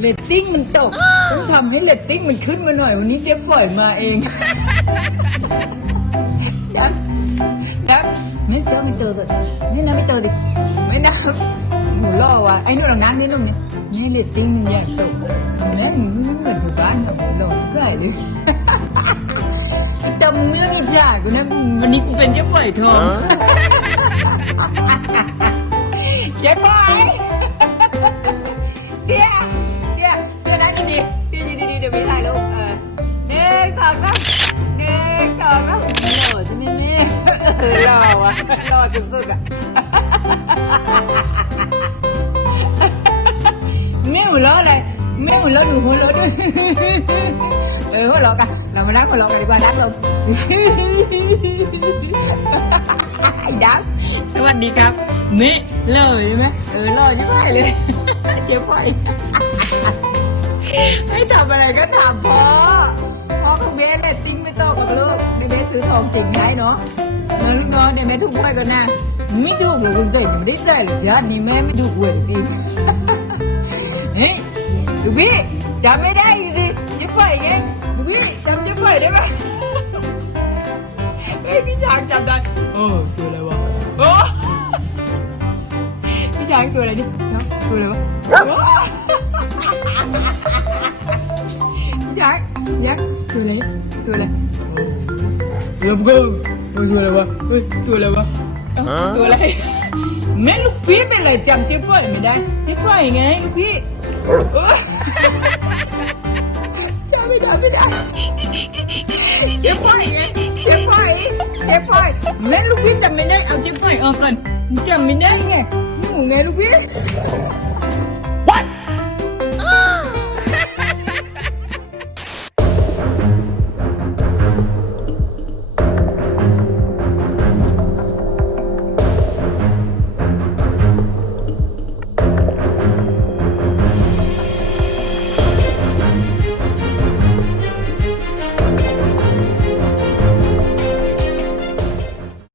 เรตติ้งมันตกต้องทำให้เรตติ้งมันขึ้นมาหน่อย วันนี้เจ๊ฝอยมาเองดับดับนี่เจ้าไม่เจอเลยนี่นะไม่เจอดิไม่นะครับหนูล่อว่ะไอ้นู่นหลังนั้นนี่นู่นนี่นี่เรตติ้งมันแย่ตกนี่มันเหมือนถูกบ้านเราหล่อทุกอย่างเลยจำเนื้อนิจากูนะวันนี้กูเป็นเจ๊ฝอยทอง งสองสามหนึ่งสองสามหล่อใช่ไหมแม่เออหล่อวะหล่อสุดๆอะแม่หัวเราะอะไรแม่หัวเราะหนูหัวเราะด้วยเออหัวเราะกันเรามานั่งหัวเราะกันดีกว่านั่งลงไอ้ดับสวัสดีครับนี่เลยใช่ไหมเออรอใช่ไหมเลยเจ๊พ่อยให้ทำอะไรก็ทำพ่อ ในเบสซื้อทองจริงให้เนาะแล้วลูกน้องเนี่ยแม่ถูกหวยกันนะไม่ถูกหรอกคุณใส่ไม่ได้ใส่หรอกจ้านี่แม่ไม่ถูก หวยจริงเฮ้ยลูกพี่จำไม่ได้อยู่ดิเจ๊พ่อยไงลูกพี่จำเจ๊พ่อยได้ไหมเฮ้ยพี่ช้างจำได้เออตัวอะไรวะโอ้พี่ช้างตัวอะไรดิเนาะตัวอะไรวะโอ้พี่ช้างยักษ์ตัวอะไรตัวอะไรเริ่มก็ตัวอะไรวะเฮ้ยตัวอะไรวะเอ้าตัวอะไร แม่ลูกพี่เป็นอะไรจำเจ๊ฝ้อยไม่ได้เจ๊ฝ้อยไงลูกพี่โอ้จำไม่ได้ไม่ได้เจ๊ฝ้อยไงเจ๊ฝ้อยเจ๊ฝ้อยแม่ลูกพี่จำไม่ได้เอาเจ๊ฝ้อยออกก่อนจำไม่ได้ไงหนูไงลูกพี่